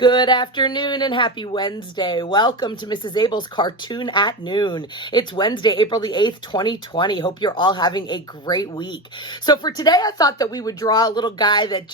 Good afternoon and happy Wednesday. Welcome to Mrs. Abell's Cartoon at Noon. It's Wednesday, April the 8th, 2020. Hope you're all having a great week. So for today, I thought that we would draw a little guy that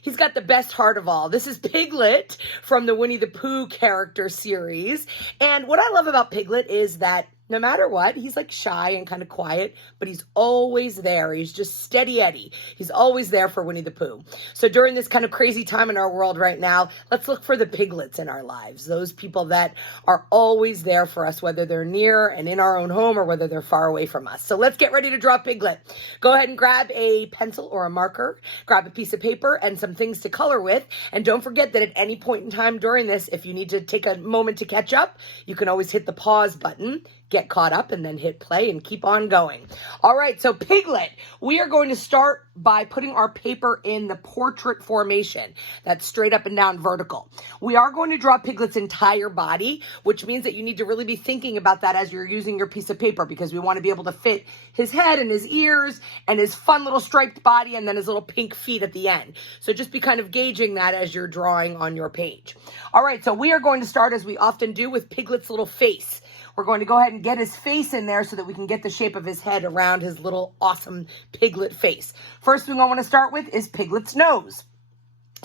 he's got the best heart of all. This is Piglet from the Winnie the Pooh character series. And what I love about Piglet is that no matter what, he's like shy and kind of quiet, but he's always there. He's just steady Eddie. He's always there for Winnie the Pooh. So during this kind of crazy time in our world right now, let's look for the piglets in our lives. Those people that are always there for us, whether they're near and in our own home or whether they're far away from us. So let's get ready to draw Piglet. Go ahead and grab a pencil or a marker, grab a piece of paper and some things to color with. And don't forget that at any point in time during this, if you need to take a moment to catch up, you can always hit the pause button, get caught up, and then hit play and keep on going. All right, so Piglet, we are going to start by putting our paper in the portrait formation. That's straight up and down vertical. We are going to draw Piglet's entire body, which means that you need to really be thinking about that as you're using your piece of paper, because we want to be able to fit his head and his ears and his fun little striped body and then his little pink feet at the end. So just be kind of gauging that as you're drawing on your page. All right, so we are going to start, as we often do, with Piglet's little face. We're going to go ahead and get his face in there so that we can get the shape of his head around his little awesome Piglet face. First thing I want to start with is Piglet's nose.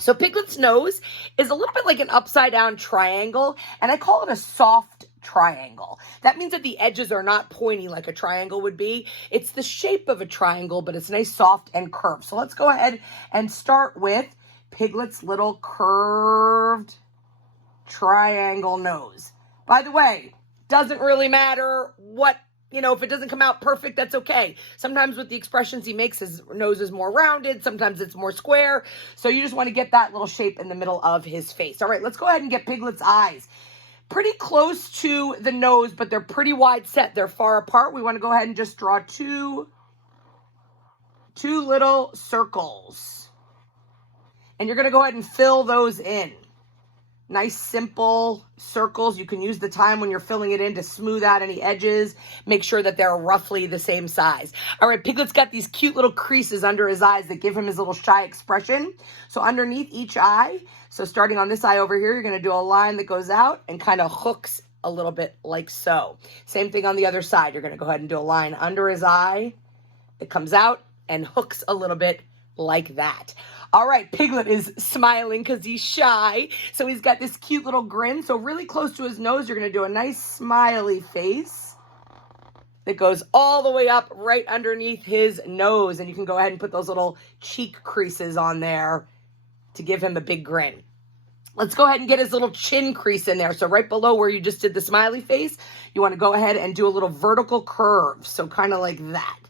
So Piglet's nose is a little bit like an upside down triangle, and I call it a soft triangle. That means that the edges are not pointy like a triangle would be. It's the shape of a triangle, but it's nice, soft, and curved. So let's go ahead and start with Piglet's little curved triangle nose. By the way, doesn't really matter what, if it doesn't come out perfect, that's okay. Sometimes with the expressions he makes, his nose is more rounded. Sometimes it's more square. So you just want to get that little shape in the middle of his face. All right, let's go ahead and get Piglet's eyes. Pretty close to the nose, but they're pretty wide set. They're far apart. We want to go ahead and just draw two little circles. And you're going to go ahead and fill those in. Nice, simple circles. You can use the time when you're filling it in to smooth out any edges. Make sure that they're roughly the same size. All right, Piglet's got these cute little creases under his eyes that give him his little shy expression. So underneath each eye, so starting on this eye over here, you're going to do a line that goes out and kind of hooks a little bit like so. Same thing on the other side. You're going to go ahead and do a line under his eye that comes out and hooks a little bit like that. All right, Piglet is smiling because he's shy. So he's got this cute little grin. So really close to his nose, you're going to do a nice smiley face that goes all the way up right underneath his nose. And you can go ahead and put those little cheek creases on there to give him a big grin. Let's go ahead and get his little chin crease in there. So right below where you just did the smiley face, you want to go ahead and do a little vertical curve. So kind of like that.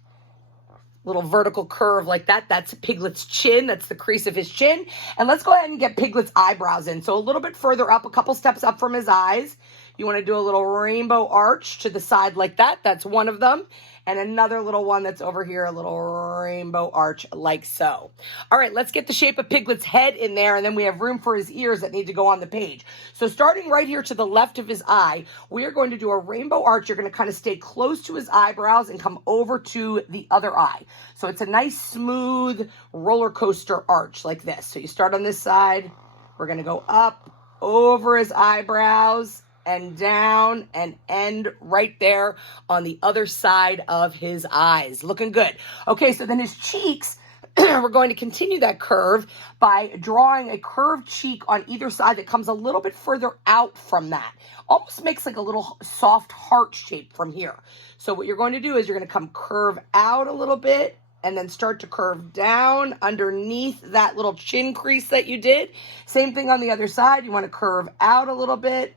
Little vertical curve like that. That's Piglet's chin. That's the crease of his chin. And let's go ahead and get Piglet's eyebrows in. So a little bit further up, a couple steps up from his eyes. You want to do a little rainbow arch to the side like that. That's one of them. And another little one that's over here, a little rainbow arch like so. All right, let's get the shape of Piglet's head in there, and then we have room for his ears that need to go on the page. So starting right here to the left of his eye, we are going to do a rainbow arch. You're going to kind of stay close to his eyebrows and come over to the other eye. So it's a nice, smooth roller coaster arch like this. So you start on this side. We're going to go up over his eyebrows and down and end right there on the other side of his eyes. Looking good. Okay, so then his cheeks, we're going to continue that curve by drawing a curved cheek on either side that comes a little bit further out from that. Almost makes like a little soft heart shape from here. So what you're going to do is you're going to come curve out a little bit and then start to curve down underneath that little chin crease that you did. Same thing on the other side. You want to curve out a little bit,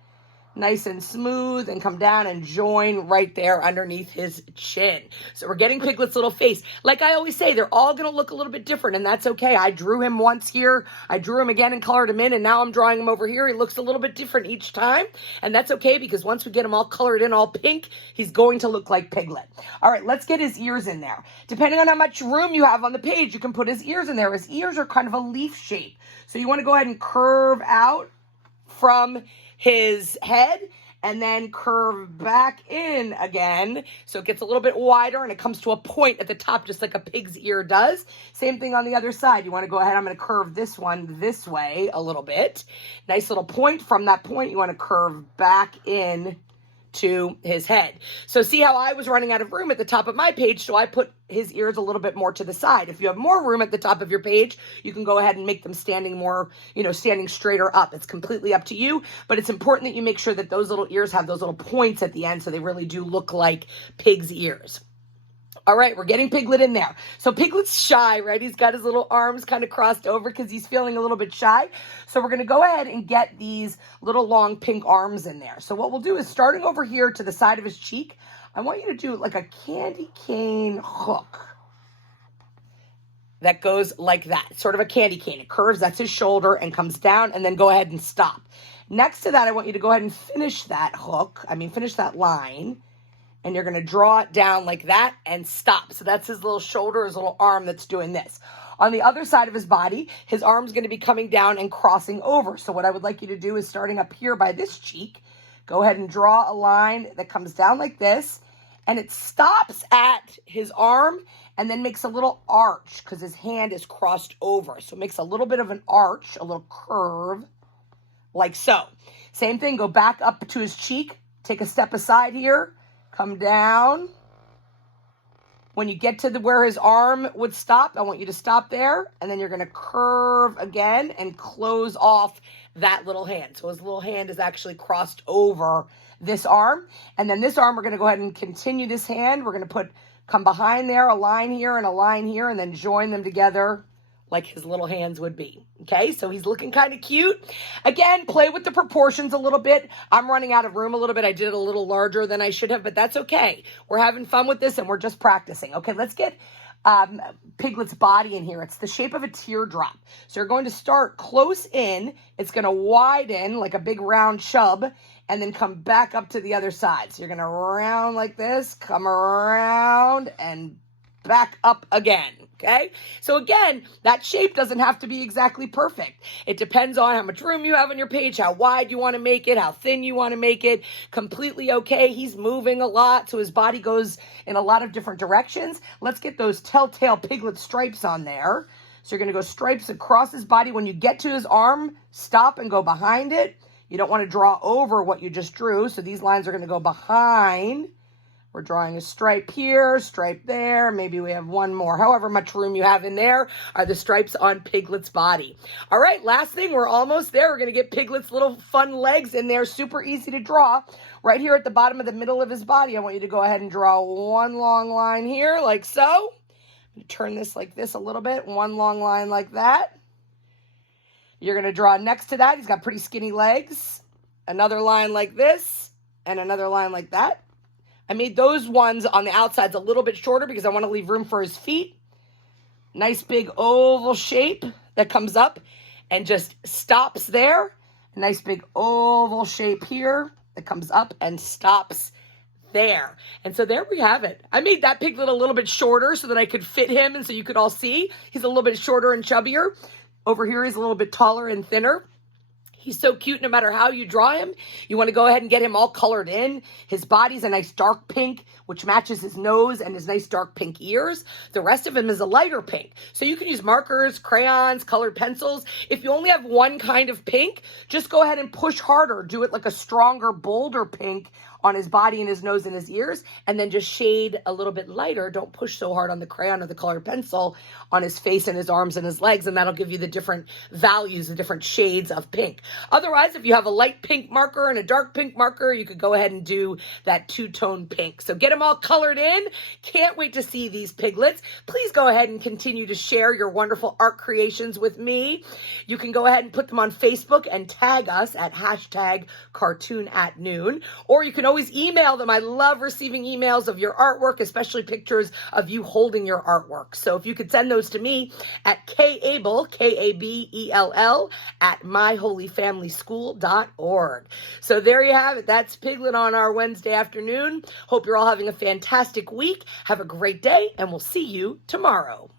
nice and smooth, and come down and join right there underneath his chin. So we're getting Piglet's little face. Like I always say, they're all going to look a little bit different, and that's okay. I drew him once here. I drew him again and colored him in, and now I'm drawing him over here. He looks a little bit different each time, and that's okay because once we get him all colored in, all pink, he's going to look like Piglet. All right, let's get his ears in there. Depending on how much room you have on the page, you can put his ears in there. His ears are kind of a leaf shape. So you want to go ahead and curve out from his head and then curve back in again. So it gets a little bit wider and it comes to a point at the top, just like a pig's ear does. Same thing on the other side. You want to go ahead. I'm going to curve this one this way a little bit. Nice little point. From that point, you want to curve back in to his head. So see how I was running out of room at the top of my page, so I put his ears a little bit more to the side. If you have more room at the top of your page, you can go ahead and make them standing more, standing straighter up. It's completely up to you, but it's important that you make sure that those little ears have those little points at the end so they really do look like pig's ears. All right, we're getting Piglet in there. So Piglet's shy, right? He's got his little arms kind of crossed over because he's feeling a little bit shy. So we're going to go ahead and get these little long pink arms in there. So what we'll do is, starting over here to the side of his cheek, I want you to do like a candy cane hook that goes like that, sort of a candy cane. It curves, that's his shoulder, and comes down, and then go ahead and stop. Next to that, I want you to go ahead and finish that finish that line. And you're going to draw it down like that and stop. So that's his little shoulder, his little arm that's doing this. On the other side of his body, his arm's going to be coming down and crossing over. So what I would like you to do is, starting up here by this cheek, go ahead and draw a line that comes down like this. And it stops at his arm and then makes a little arch because his hand is crossed over. So it makes a little bit of an arch, a little curve, like so. Same thing, go back up to his cheek, take a step aside here. Come down. When you get to where his arm would stop, I want you to stop there. And then you're going to curve again and close off that little hand. So his little hand is actually crossed over this arm. And then this arm, we're going to go ahead and continue this hand. We're going to come behind there, a line here and a line here, and then join them together like his little hands would be. Okay, so he's looking kind of cute. Again, play with the proportions a little bit. I'm running out of room a little bit. I did it a little larger than I should have, but that's okay. We're having fun with this and we're just practicing. Okay, let's get Piglet's body in here. It's the shape of a teardrop. So you're going to start close in. It's going to widen like a big round chub and then come back up to the other side. So you're going to round like this, come around and back up again. Okay, so again, that shape doesn't have to be exactly perfect. It depends on how much room you have on your page, how wide you want to make it, how thin you want to make it. Completely okay. He's moving a lot, so his body goes in a lot of different directions. Let's get those telltale Piglet stripes on there. So you're going to go stripes across his body. When you get to his arm, stop and go behind it. You don't want to draw over what you just drew, so these lines are going to go behind. We're drawing a stripe here, stripe there. Maybe we have one more. However much room you have in there are the stripes on Piglet's body. All right, last thing, we're almost there. We're going to get Piglet's little fun legs in there. Super easy to draw. Right here at the bottom of the middle of his body, I want you to go ahead and draw one long line here, like so. I'm going to turn this like this a little bit. One long line like that. You're going to draw next to that. He's got pretty skinny legs. Another line like this, and another line like that. I made those ones on the outsides a little bit shorter because I want to leave room for his feet. Nice big oval shape that comes up and just stops there. A nice big oval shape here that comes up and stops there. And so there we have it. I made that Piglet a little bit shorter so that I could fit him and so you could all see. He's a little bit shorter and chubbier. Over here he's a little bit taller and thinner. He's so cute no matter how you draw him. You want to go ahead and get him all colored in. His body's a nice dark pink, which matches his nose and his nice dark pink ears. The rest of him is a lighter pink. So you can use markers, crayons, colored pencils. If you only have one kind of pink, just go ahead and push harder. Do it like a stronger, bolder pink on his body and his nose and his ears, and then just shade a little bit lighter. Don't push so hard on the crayon or the colored pencil on his face and his arms and his legs, and that'll give you the different values, the different shades of pink. Otherwise, if you have a light pink marker and a dark pink marker, you could go ahead and do that two-tone pink. So get them all colored in. Can't wait to see these Piglets. Please go ahead and continue to share your wonderful art creations with me. You can go ahead and put them on Facebook and tag us at #cartoon@noon, or you can always email them. I love receiving emails of your artwork, especially pictures of you holding your artwork. So if you could send those to me at Abell, Kabell, at myholyfamilyschool.org. So there you have it. That's Piglet on our Wednesday afternoon. Hope you're all having a fantastic week. Have a great day, and we'll see you tomorrow.